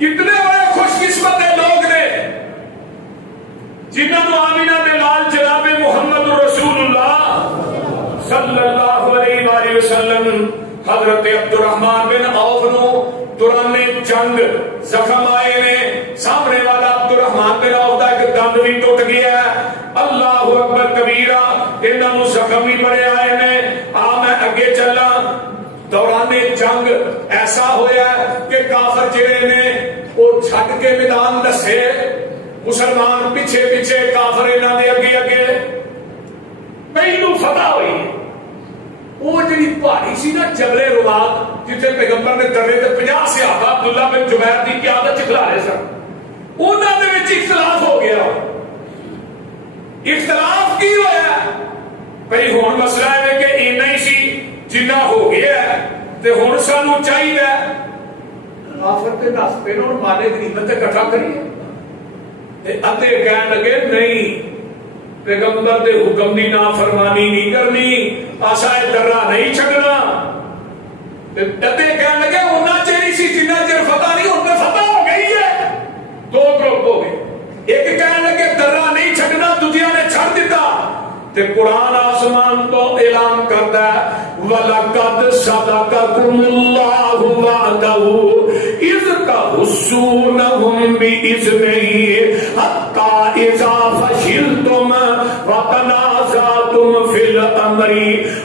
کتنے بڑے خوش قسمت لوگ نے جنہوں نے آمینہ دے لال جناب محمد رسول اللہ صلی اللہ علیہ وآلہ وسلم حضرت عبد الرحمن بن عوف نو دوران جنگ زخم آئے نے، سامنے والا عبد الرحمن بن عوف دا ایک دند بھی ٹوٹ گیا ہے، اللہ اکبر کبیرہ، انہاں نو زخم بھی بڑے آئے نے، میں اگے چلا۔ دوران جنگ ایسا ہویا ہے کہ کافر جڑے نے وہ چھڈ کے میدان دسے، مسلمان پیچھے پیچھے، کافر انہاں دے اگے اگے، پہلو فتح ہوئی۔ وہ جڑی پہاڑی سی نا جبل رباط، جتھے پیغمبر نے درے تے 50 صحابہ عبداللہ بن جبیر دی قیادت چ کھلارے سن، انہاں دے وچ اختلاف ہو گیا۔ اختلاف کی ہویا؟ بھئی ہن مسئلہ ہے کہ اینا ہی سی جنہ ہو گیا ہے تے ہن سانوں چاہیے کافر تے دس پہ نوں مالے غنیمت اکٹھا کریے، تے ادھے کہن لگے نہیں، پیغمبر دے حکم دی نافرمانی نہیں کرنی، آسا درہ نہیں چھڑنا۔ ادھے کہن لگے ہونا چاہیے سی جنہ چر فتح نہیں، ان پہ فتح ہو گئی ہے۔ دو گروپ ہو گئے، ایک کہن لگے درہ نہیں چھڑنا، دوسرے نے چھڑ دیتا۔ تے قرآن آسمان تو اعلان کرتا ہے وَلَقَدْ صَدَقَكُمُ اللَّهُ وَعْدَهُ إِذْ تَحُسُّونَهُمْ بِإِذْنِهِ حَتَّى إِذَا فَشِلْتُمْ وَتَنَازَعْتُمْ فِي الْأَمْرِ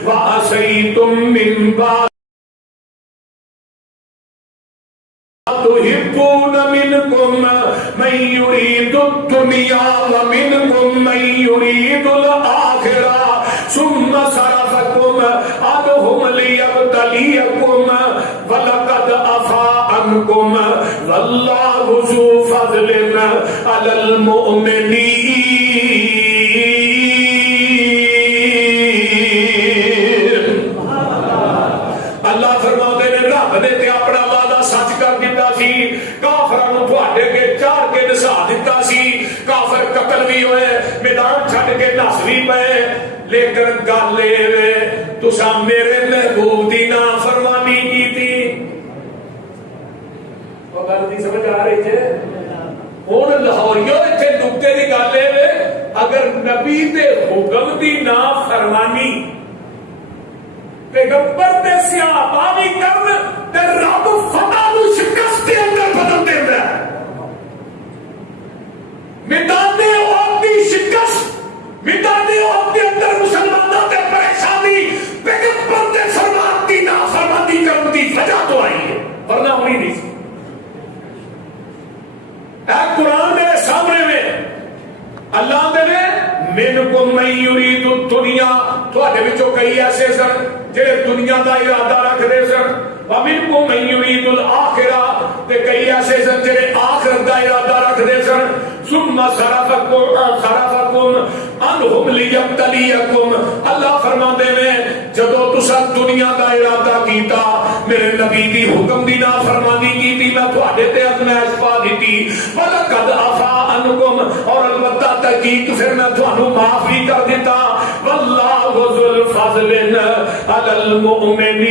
وَعَصَيْتُمْ مِنْ بَعْدِ تُحِبُّونَ مِنْكُمْ مَنْ يُرِيدُ الدُّنْيَا وَمِنْكُمْ مَنْ يُرِيدُ الْآخِرَةَ ثُمَّ صَرَفَكُمْ عَنْهُمْ لِيَبْتَلِيَكُمْ وَلَقَدْ عَفَا عَنْكُمْ وَاللَّهُ ذُو فَضْلٍ عَلَى الْمُؤْمِنِينَ۔ اللہ فرماتے ہیں رب نے تے اپنا وعدہ سچ کر دیتا سی، کافراں نوں تواڈے کے چار کے نسا دیتا سی، کافر قتل بھی ہوئے، میدان چھڈ کے نس بھی پئے، لیکن گل اے تساں میرے محبوب دی نافرمانی کیتی۔ او گل دی سمجھ آ رہی ہے؟ ہن لاہوریو ایتھے نقطے دی گل اے اگر نبی دے حکم دی نافرمانی پیغمبر تے صحابہ بھی کرن تے رب فتح نو شکست دے اندر بدل دیندا ہے۔ میدان احد دی شکست، میدان احد دے اندر مسلماناں تے پریشانی پیغمبر تے فرمان دی نافرمانی کرن دی وجہ تو آئی ہے، ورنہ ہوئی نہیں سی۔ اے قرآن میرے سامنے میں اللہ دے منکم من یرید الدنیا، تواڈے وچوں کئی ایسے سن جڑے دنیا دا ارادہ رکھدے سن، ومنکم من یرید الآخرہ، تے کئی ایسے سن جڑے آخرت دا ارادہ رکھدے سن۔ ثم صرفکم عنہم لیبتلیکم، اللہ فرماندے نے جدو تساں دنیا دا ارادہ کیتا، میرے نبی دی حکم دی نافرمانی کیتی، میں تواڈے تے ازمائش پا دتی، وَلَقَدْ عَفَا عَنْكُمْ، اور البتہ تحقیق پھر میں تھانوں معاف بھی کر دیتا، وَاللَّهُ ذُو الْفَضْلِ عَلَى الْمُؤْمِنِينَ،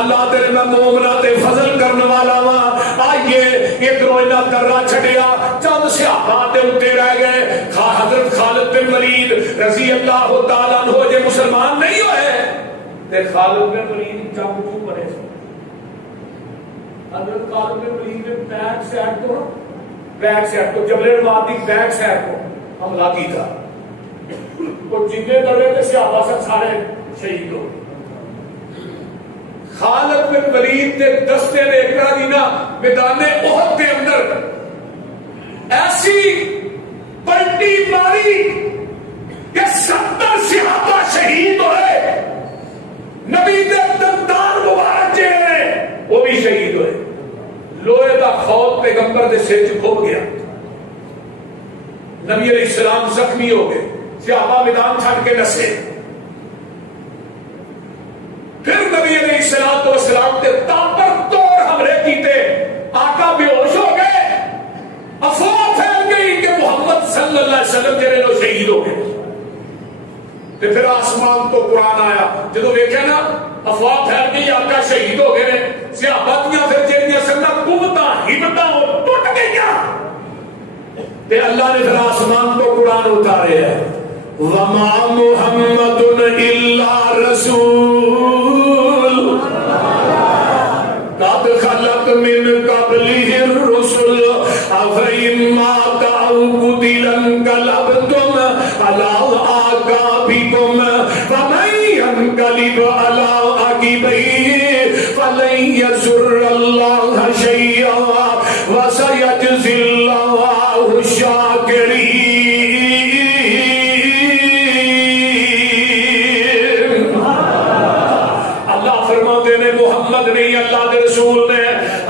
اللہ تیرے میں مومنہ تے فضل کرنے والا وا۔ آئیے ادھروں انہاں درہ چھڈیا، چند صحابہ تے اتے رہ گئے، حضرت خالد بن ولید رضی اللہ تعالیٰ عنہ جے مسلمان نہیں ہوئے تے خالد بن ولید جنگ کیوں بنے؟ حضرت خالد بن ولید نے بیک سائڈ کو جبل رباط کی بیک سائڈ کو حملہ کیتا، وہ جتنے درے تے صحابہ سن سارے شہید ہو گئے۔ خالد بن ولید کے دستے نے ایک دینا میدان احد کے اندر ایسی پلٹی ماری کہ 70 صحابہ شہید ہوئے، نبی دے دندان مبارک جڑے وہ بھی شہید ہوئے، لوہے دا خود پیغمبر دے سر چ کھب گیا، نبی علیہ السلام زخمی ہو گئے، صحابہ میدان چھڈ کے نسے۔ پھر نبی علیہ السلام کے تابر توڑ حملے کیتے، آقا بے ہوش ہو گئے، افواہ پھیل گئی کہ محمد صلی اللہ علیہ وسلم جڑے لوگ شہید ہو گئے۔ پھر آسمان تو قرآن آیا، جدو دیکھا نا افواہ پھیل گئی آقا شہید ہو گئے صحابہ دیاں پھر جڑیاں سناں قوتاں ہمتاں وہ ٹوٹ گئیاں تے اللہ نے پھر آسمان کو قرآن اتارے ہے وما محمد الا رسول قد خلت من قبله الرسل افإن مات أو قتل انقلبتم على أعقابكم ومن ينقلب على عقبيه فلن يضر الله شيئا وسيجزي الله الشاكرين. اللہ فرماتے ہیں محمد نہیں اللہ کے رسول نے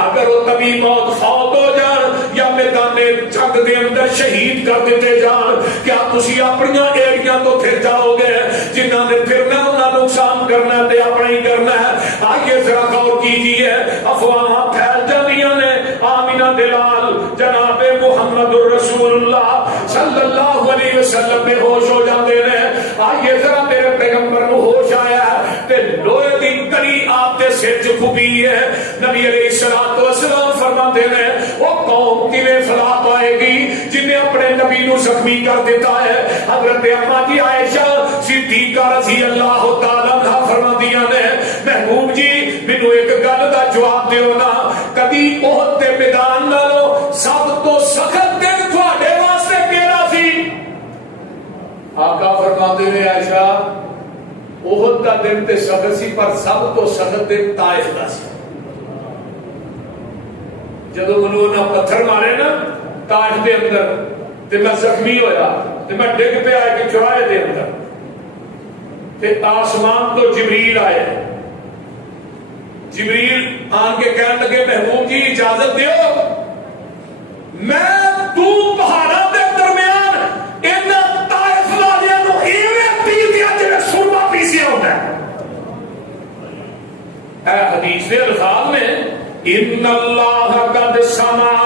اگر وہ کبھی موت فوت ہو جان یا میدان جنگ دے اندر شہید کر دیتے جان کیا تسی اپنی ایڑیاں تو پھر جاؤ گے جنہاں نے پھرنا انہاں نقصان کرنا تے اپنا ہی کرنا ہے. آئیے ذرا غور کیجیے افواہ پھیل جانیاں نے آمینہ دلال جناب محمد الرسول اللہ صلی اللہ علیہ وسلم بے ہوش ہو جاتے ہیں. آئیے ذرا میرے پیغمبر کو ہوش آیا تے لوہے دی کڑی آپ دے سر چ کھبی ہے. نبی علیہ الصلوۃ والسلام فرماتے ہیں وہ قوم کیویں فلاح پائے گی جنہیں اپنے نبی نو زخمی کر دیتا ہے. حضرت اما جی عائشہ صدیقہ رضی اللہ تعالی عنہا فرماندیاں نے محبوب جی مینوں ایک گل دا جواب دیو نا کبھی احد دے میدان نالوں سب تو سخت دن تواڈے واسطے کیڑا سی؟ آقا فرماندے نے عائشہ احد دا دن تے سخت سی پر سب تو سخت دن طائف دا سی. جدو منو نہ پتھر مارے نا طائف دے اندر تے میں زخمی ہویا تے میں ڈگ پہ آئے کہ چوراہے دے اندر تے آسمان تو جبریل آئے. جبریل آن کے کہنے لگے محبوب جی اجازت دیو میں تو پہاڑاں دے درمیان ان طائف والیاں نو ایویں پی دیا جویں سرما پیسیا ہوندا ہے. اے حدیث دے الفاظ میں ان اللہ قد سمع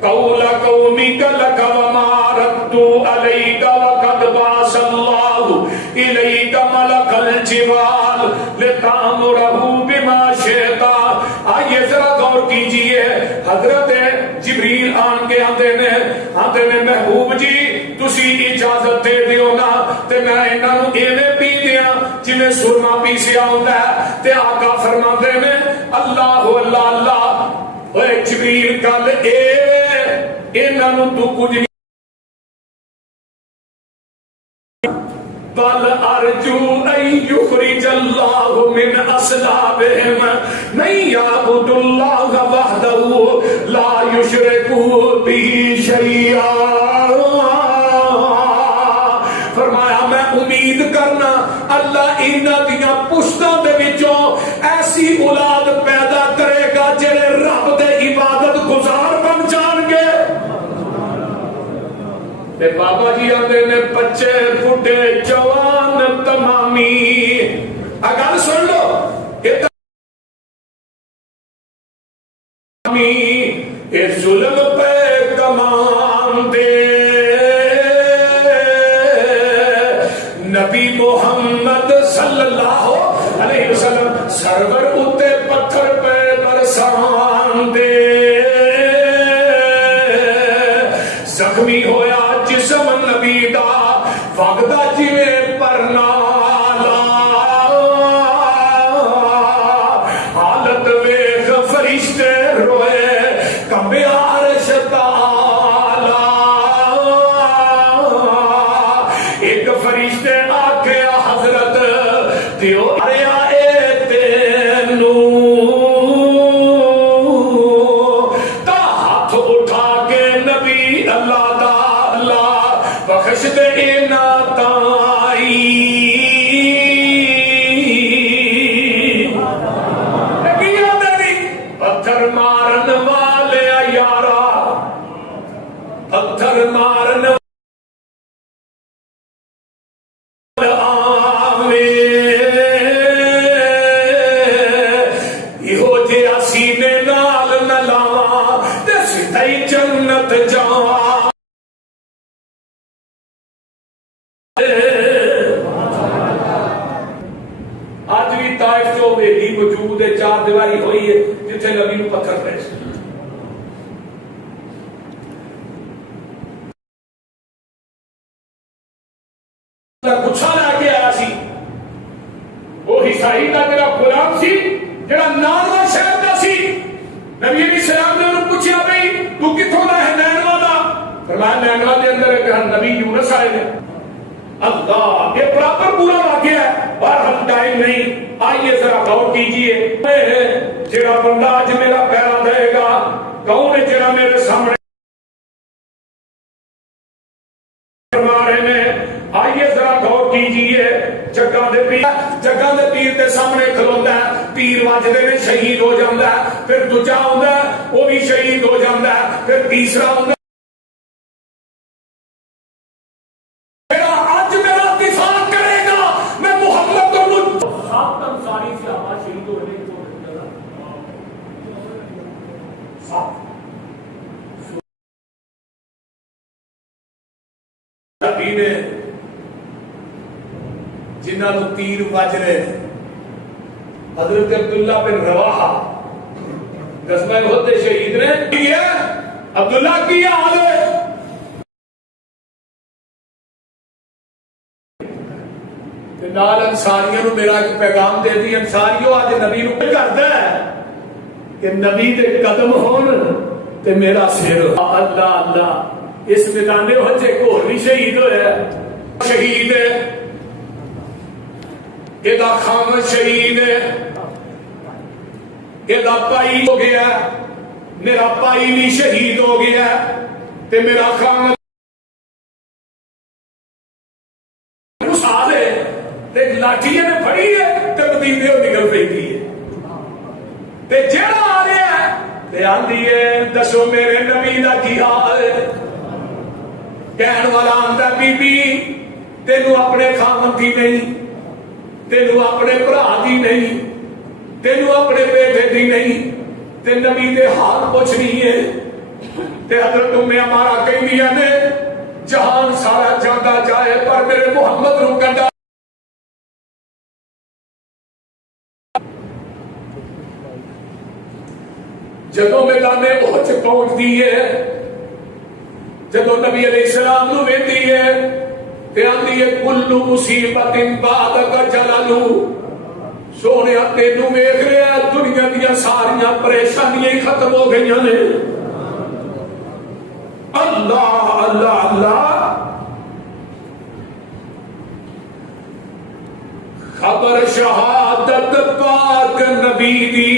قول قومک لک وما ردوا علیک وقد بعث اللہ الیک ملک الجبال لتامرہ بما شئت. آئیے ذرا غور کیجئے حضرت جبریل آن کے آتے نے محبوب جی تسی اجازت دے دیو نا تے میں انہاں نوں ایویں پی دیاں جویں سرما پیسیا ہوندا ہے. تے آقا فرماندے نے اللہ اللہ اللہ اوے جبریل گل اے انہاں نوں تو کچھ بل ارجو ان یخرج اللہ من اصلابہم من یعبد اللہ وحدہ لا یشرک بہ شیئا. فرمایا میں امید کرنا اللہ انہاں دیاں پشتاں دے وچوں ایسی اولاد پیدا کرے گا جڑے رب دے عبادت گزار بن جان گے. تے بابا جی آندے نے بچے بڈھے جوان تمامی اگر سن لو اے ظلم پہ کمان دے نبی محمد صلی اللہ علیہ وسلم سرور اتے پتھر پہ برسان دے. زخمی ہویا جسم نبی دا وگدا جویں پرنالا حالت ویکھ فرشتے روئے کمبیا عرش تعالی. ایک فرشتے آکھیا حضرت دیو آیا اے تینوں تا ہاتھ اٹھا کے نبی اللہ دا اللہ بخش دے اینا تائی. پتھر مارن والے یارا پتھر مارن جنت جان. آج بھی طائف ہوئی ہے جتنے نبی نو پتھر پے سی. گچھا لے کے آیا سی وہ عیسائی کا جڑا غلام سی جڑا نانوا شہر کا سی. نبی علیہ السلام نے انہوں پوچھا بھائی تو کتوں دا ہے؟ نینوا دا. فرمایا نینوا دے اندر ایک نبی یونس آئے ہیں. اللہ یہ پراپر پورا واقعہ ہے اور ہم ٹائم نہیں. آئیے ذرا غور کیجئے جڑا بندہ آج میرا پیرا دے گا کون ہے جڑا میرے سامنے فرما رہے ہیں. آئیے ذرا غور کیجئے. جگہ دے پیر دے سامنے کھلوندا ہے پیر وجدے نے شہید ہو جاندا ہے. پھر دوجا ہوندا ہے وہ بھی شہید ہو جاندا ہے. پھر تیسرا ہوندا میرا اج میرا دفاع کرے گا میں محمد کو سات انصاری صحابہ شہید ہونے کو نبی نے جنہاں نو تیر بج رہے حضرت عبداللہ بن رواحہ غزوہ احد شہید نے کیا. عبداللہ کی حال ہے نال انصاریوں نو میرا ایک پیغام دے دی. انصاریوں آج نبی نو کردا ہے کہ نبی دے قدم ہون تے میرا سر. اللہ اللہ اس میدان احد ایک اور بھی شہید ہویا شہید ہے یہ خامد شہید ہے. یہ پائی ہو گیا میرا پائی بھی شہید ہو گیا تے میرا خامد لاٹھی نے پڑی ہے تے مدینے وہ نکل پی ہے تے جڑا آ رہا ہے تے آندی ہے دسو میرے نبی دا کی حال ہے. کہن والا آندا بی بی تینوں اپنے خامد دی نہیں تینوں اپنے بھرا دی نہیں تینوں اپنے بیٹے دی نہیں تے نبی دے حال پوچھنی ہے. تے حضرت ہمارا کہندیاں نے جہان سارا جاندا جائے پر میرے محمد نو کنڈا. جدو میدان احد پہنچ دی ہے جدو نبی علیہ السلام نو ویندی ہے تے آندی ہے کلو مصیبت بعدک جلالو. سونیا تینوں ویکھ رہا دنیا دیا ساریاں پریشانیاں ہی ختم ہو گئی نے. اللہ اللہ اللہ خبر شہادت پاک نبی دی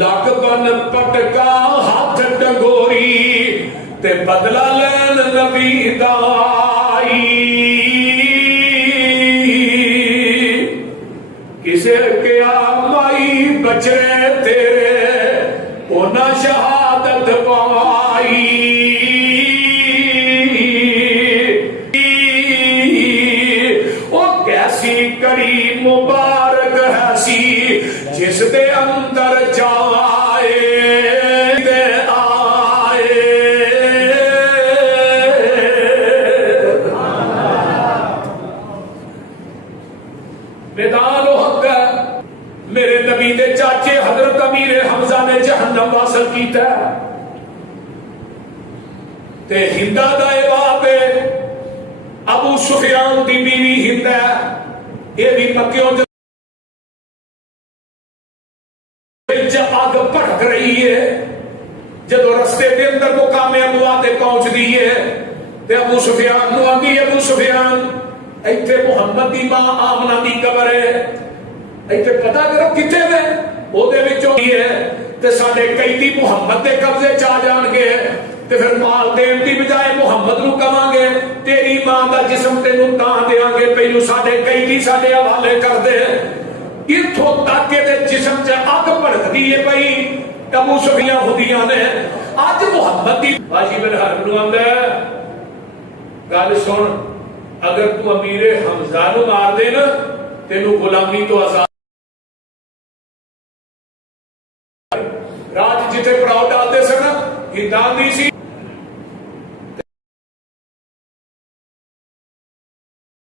لگ بن پٹکا ہاتھ ڈگوری تے بدلا لین نبی دائی. کسے کیا مائی بچے تیرے اونا شہادت پائی. کڑی مبارک ہے سی جس دے اندر جائے دے آئے. میدان احد میرے نبی دے چاچے حضرت امیر حمزہ نے جہنم واصل کیتا تے ہندا دا باپ ابو سفیان دی بیوی ہند ہے یہ بھی مکیوں آگ بھڑک رہی ہے. جدو رستے دے اندر مقام ابوا تے پہنچ دی ہے تے ابو سفیان نو آندی ابو سفیان ایتھے محمد دی ماں آمنہ دی قبر ہے ایتھے پتہ کرو کتے میں او دے وچوں ہے تے ساڈے قیدی محمد دے قبضے چا جان گے تے پھر مال دین دی بجائے محمد نو کہاں گے تیری ماں دا جسم تینوں تاں دیاں گے پہلو ساڈے قیدی ساڈے حوالے کر دے. اتھوں تک دے جسم چ اگ بھڑکدی ہے پئی ابو سفیان خودیاں نے اج محمد دی باجی بن حرب نو آندا گل سن اگر تو امیر حمزہ نو مار دے نا تینوں غلامی تو آزاد راج جتھے پڑاؤ ڈالتے سن ہندان دی سی